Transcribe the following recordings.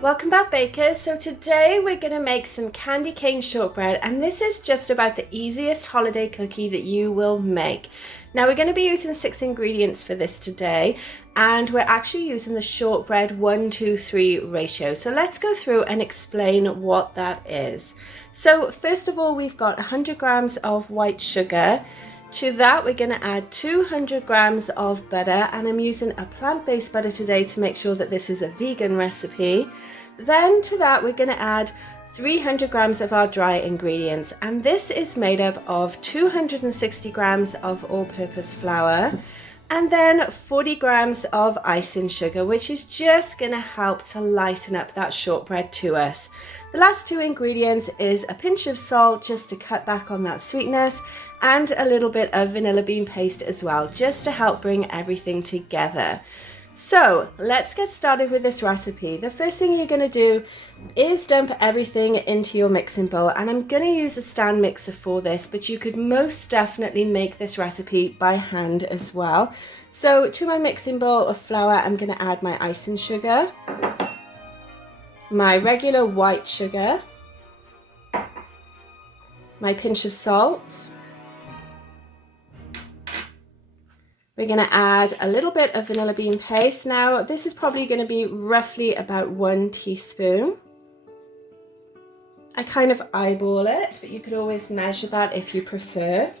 Welcome back, bakers. So today we're going to make some candy cane shortbread, and this is just about the easiest holiday cookie that you will make. Now we're going to be using 6 ingredients for this today, and we're actually using the shortbread 1-2-3 ratio. So let's go through and explain what that is. So first of all, we've got 100 grams of white sugar. To that, we're going to add 200 grams of butter, and I'm using a plant-based butter today to make sure that this is a vegan recipe. Then to that, we're going to add 300 grams of our dry ingredients, and this is made up of 260 grams of all-purpose flour, and then 40 grams of icing sugar, which is just going to help to lighten up that shortbread to us. The last 2 ingredients is a pinch of salt, just to cut back on that sweetness, and a little bit of vanilla bean paste as well, just to help bring everything together. So let's get started with this recipe. The first thing you're going to do is dump everything into your mixing bowl, and I'm going to use a stand mixer for this, but you could most definitely make this recipe by hand as well. So to my mixing bowl of flour, I'm going to add my icing sugar, my regular white sugar, my pinch of salt. We're going to add a little bit of vanilla bean paste. Now, this is probably going to be roughly about 1 teaspoon. I kind of eyeball it, but you could always measure that if you prefer.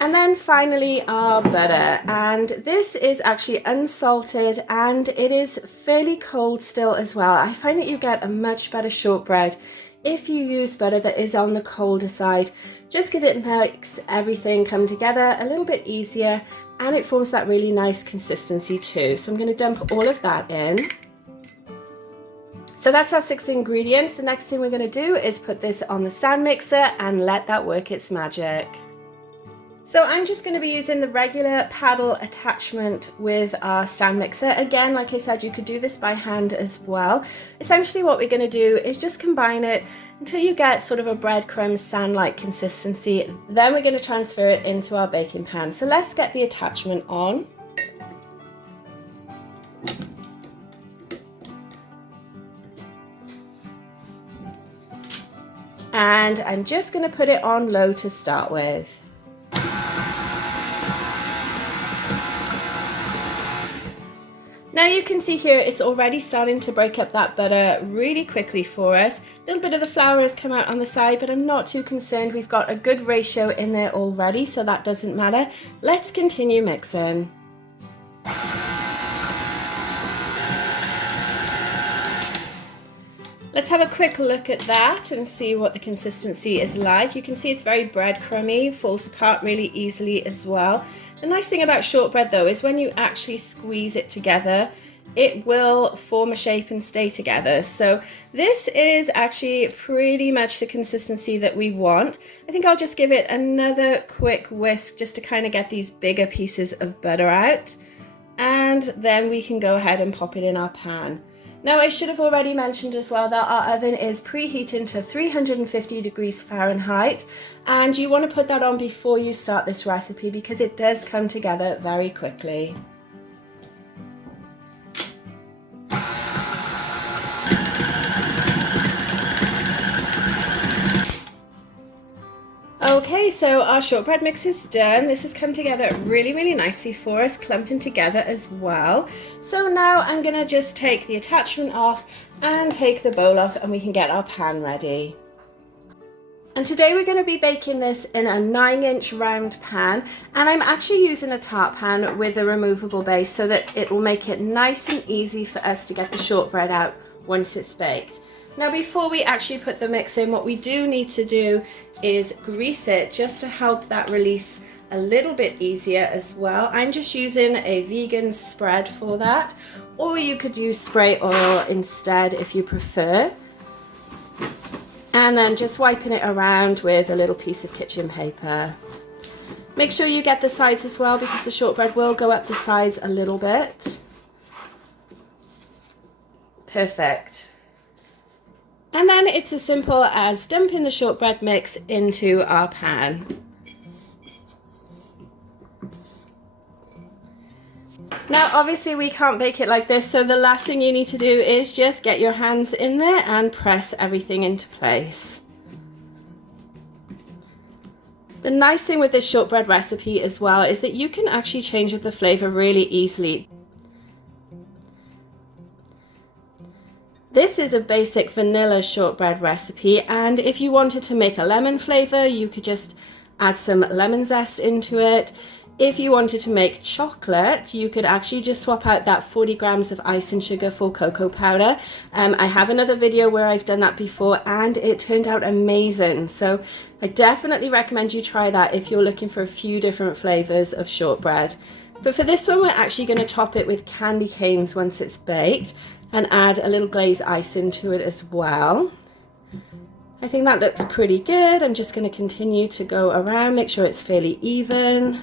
And then finally our butter, and this is actually unsalted, and it is fairly cold still as well. I find that you get a much better shortbread if you use butter that is on the colder side, just because it makes everything come together a little bit easier, and it forms that really nice consistency too. So I'm going to dump all of that in. So that's our 6 ingredients. The next thing we're going to do is put this on the stand mixer and let that work its magic. So I'm just going to be using the regular paddle attachment with our stand mixer. Again, like I said, you could do this by hand as well. Essentially what we're going to do is just combine it until you get sort of a breadcrumb sand-like consistency. Then we're going to transfer it into our baking pan. So let's get the attachment on. And I'm just going to put it on low to start with. Now you can see here it's already starting to break up that butter really quickly for us. A little bit of the flour has come out on the side, but I'm not too concerned. We've got a good ratio in there already, so that doesn't matter. Let's continue mixing. Let's have a quick look at that and see what the consistency is like. You can see it's very breadcrumby, falls apart really easily as well. The nice thing about shortbread though is when you actually squeeze it together, it will form a shape and stay together. So this is actually pretty much the consistency that we want. I think I'll just give it another quick whisk just to kind of get these bigger pieces of butter out. And then we can go ahead and pop it in our pan. Now I should have already mentioned as well that our oven is preheating to 350 degrees Fahrenheit, and you want to put that on before you start this recipe because it does come together very quickly. Okay, so our shortbread mix is done. This has come together really nicely for us, clumping together as well. So now I'm going to just take the attachment off and take the bowl off, and we can get our pan ready. And today we're going to be baking this in a 9-inch round pan, and I'm actually using a tart pan with a removable base so that it will make it nice and easy for us to get the shortbread out once it's baked. Now before we actually put the mix in, what we do need to do is grease it just to help that release a little bit easier as well. I'm just using a vegan spread for that, or you could use spray oil instead if you prefer. And then just wiping it around with a little piece of kitchen paper. Make sure you get the sides as well because the shortbread will go up the sides a little bit. Perfect. And then it's as simple as dumping the shortbread mix into our pan. Now obviously we can't bake it like this, so the last thing you need to do is just get your hands in there and press everything into place. The nice thing with this shortbread recipe as well is that you can actually change up the flavor really easily. This is a basic vanilla shortbread recipe, and if you wanted to make a lemon flavor, you could just add some lemon zest into it. If you wanted to make chocolate, you could actually just swap out that 40 grams of icing sugar for cocoa powder. I have another video where I've done that before and it turned out amazing. So I definitely recommend you try that if you're looking for a few different flavors of shortbread. But for this one, we're actually going to top it with candy canes once it's baked and add a little glaze icing to it as well. I think that looks pretty good. I'm just going to continue to go around, make sure it's fairly even.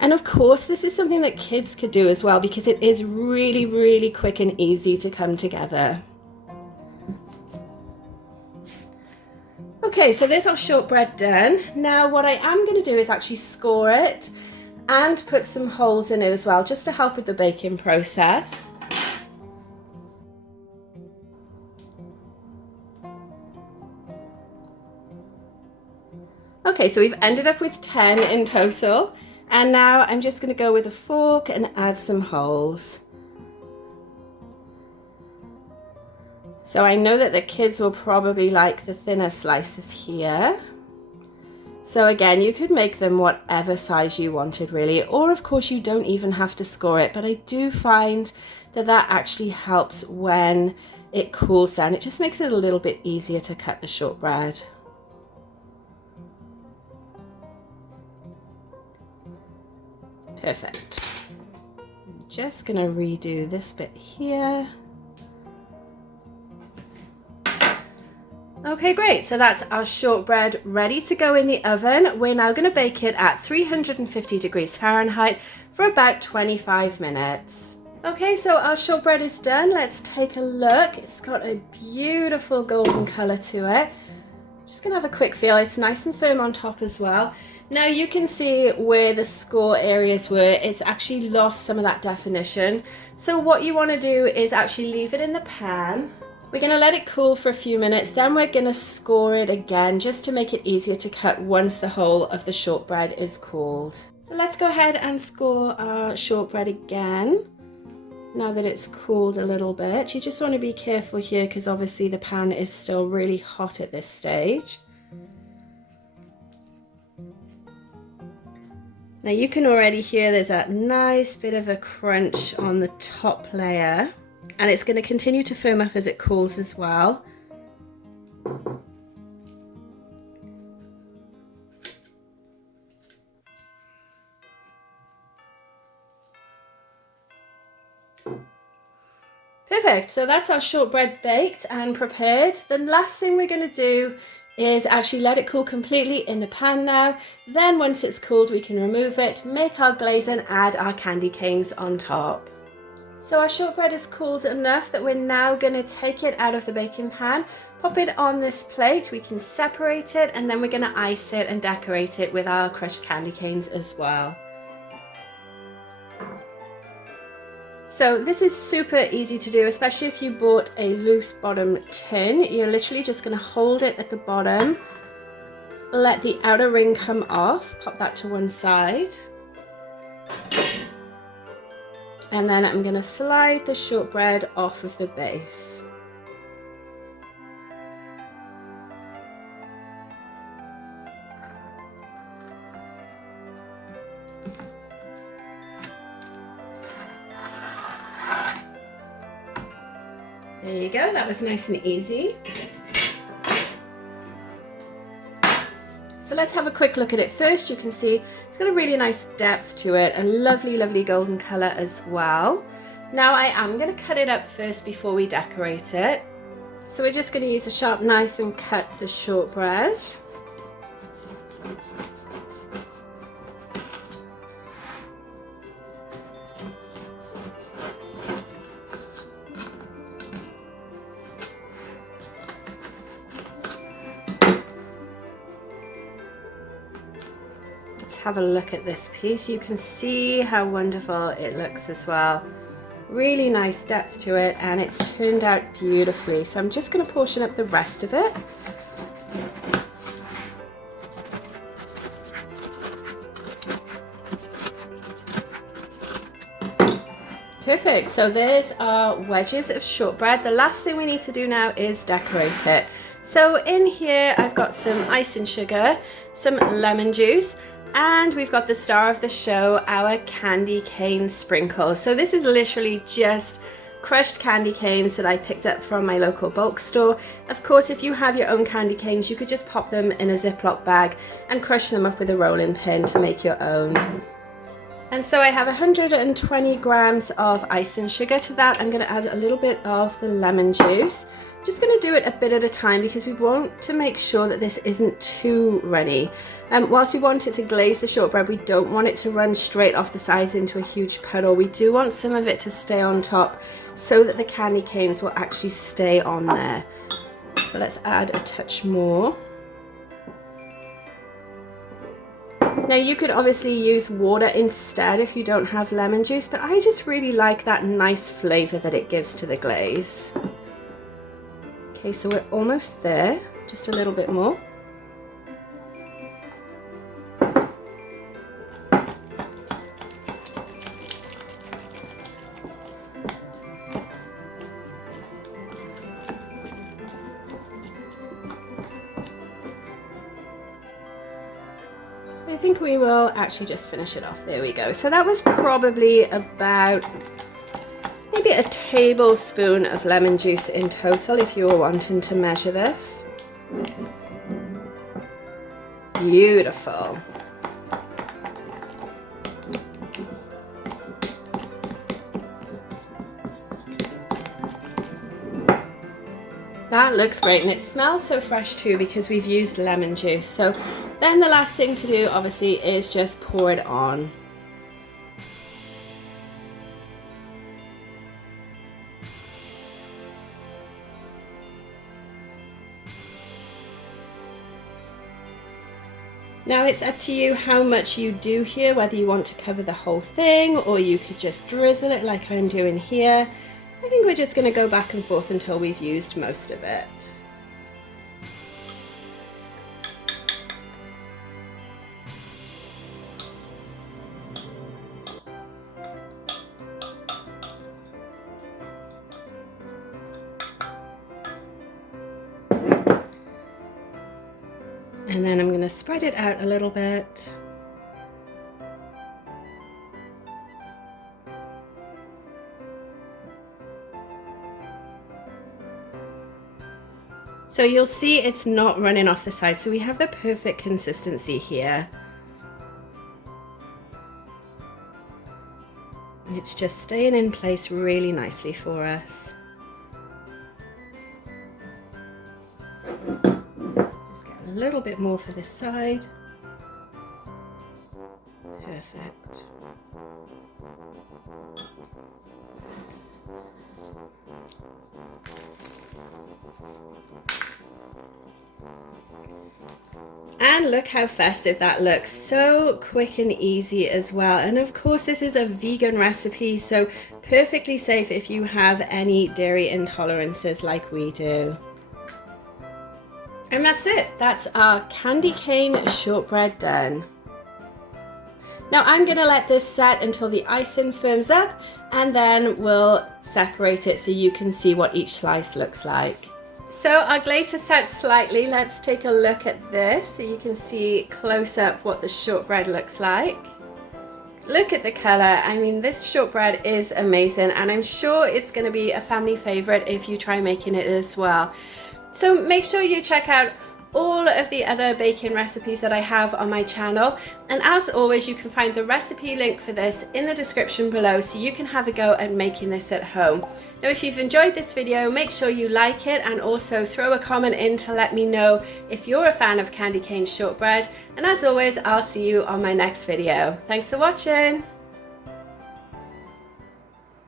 And of course, this is something that kids could do as well because it is really, really quick and easy to come together. Okay, so there's our shortbread done. Now what I am going to do is actually score it and put some holes in it as well, just to help with the baking process. Okay, so we've ended up with 10 in total. And now I'm just going to go with a fork and add some holes. So I know that the kids will probably like the thinner slices here. So again, you could make them whatever size you wanted really, or of course you don't even have to score it, but I do find that that actually helps when it cools down. It just makes it a little bit easier to cut the shortbread. Perfect. I'm just going to redo this bit here. Okay, great. So that's our shortbread ready to go in the oven. We're now going to bake it at 350 degrees Fahrenheit for about 25 minutes. Okay, so our shortbread is done. Let's take a look. It's got a beautiful golden color to it. Just going to have a quick feel. It's nice and firm on top as well. Now you can see where the score areas were, it's actually lost some of that definition. So what you want to do is actually leave it in the pan. We're going to let it cool for a few minutes, then we're going to score it again just to make it easier to cut once the whole of the shortbread is cooled. So let's go ahead and score our shortbread again. Now that it's cooled a little bit, you just want to be careful here because obviously the pan is still really hot at this stage. Now you can already hear there's that nice bit of a crunch on the top layer, and it's going to continue to firm up as it cools as well. Perfect, so that's our shortbread baked and prepared. The last thing we're going to do is actually let it cool completely in the pan now. Then once it's cooled, we can remove it, make our glaze and add our candy canes on top. So our shortbread is cooled enough that we're now going to take it out of the baking pan, pop it on this plate, we can separate it, and then we're going to ice it and decorate it with our crushed candy canes as well. So this is super easy to do, especially if you bought a loose bottom tin. You're literally just going to hold it at the bottom, let the outer ring come off, pop that to one side, and then I'm going to slide the shortbread off of the base. There you go, that was nice and easy. So let's have a quick look at it first. You can see it's got a really nice depth to it, a lovely, lovely golden color as well. Now I am going to cut it up first before we decorate it. So we're just going to use a sharp knife and cut the shortbread. have a look at this piece. You can see how wonderful it looks as well. Really nice depth to it, and it's turned out beautifully. So I'm just going to portion up the rest of it. Perfect, so there's our wedges of shortbread. The last thing we need to do now is decorate it. So in here I've got some icing sugar, some lemon juice, and we've got the star of the show, our candy cane sprinkles. So this is literally just crushed candy canes that I picked up from my local bulk store. Of course, if you have your own candy canes, you could just pop them in a Ziploc bag and crush them up with a rolling pin to make your own. And so I have 120 grams of icing sugar. To that, I'm going to add a little bit of the lemon juice. I'm just going to do it a bit at a time because we want to make sure that this isn't too runny. Whilst we want it to glaze the shortbread, we don't want it to run straight off the sides into a huge puddle. We do want some of it to stay on top so that the candy canes will actually stay on there. So let's add a touch more. Now you could obviously use water instead if you don't have lemon juice, but I just really like that nice flavor that it gives to the glaze. Okay, so we're almost there, just a little bit more. I think we will actually just finish it off. There we go. So that was probably about maybe a tablespoon of lemon juice in total if you were wanting to measure this. Beautiful. That looks great, and it smells so fresh too because we've used lemon juice. So then the last thing to do obviously is just pour it on. Now it's up to you how much you do here, whether you want to cover the whole thing or you could just drizzle it like I'm doing here. I think we're just going to go back and forth until we've used most of it. And then I'm going to spread it out a little bit. So you'll see it's not running off the side, so we have the perfect consistency here. It's just staying in place really nicely for us. Just get a little bit more for this side. Perfect. And look how festive that looks. So quick and easy as well. And of course this is a vegan recipe, so perfectly safe if you have any dairy intolerances like we do. And that's it. That's our candy cane shortbread done. Now I'm going to let this set until the icing firms up, and then we'll separate it so you can see what each slice looks like. So our glaze has set slightly. Let's take a look at this so you can see close up what the shortbread looks like. Look at the color. I mean, this shortbread is amazing, and I'm sure it's going to be a family favorite if you try making it as well. So make sure you check out all of the other baking recipes that I have on my channel, and as always you can find the recipe link for this in the description below so you can have a go at making this at home. Now if you've enjoyed this video, make sure you like it and also throw a comment in to let me know if you're a fan of candy cane shortbread, and as always I'll see you on my next video. Thanks for watching.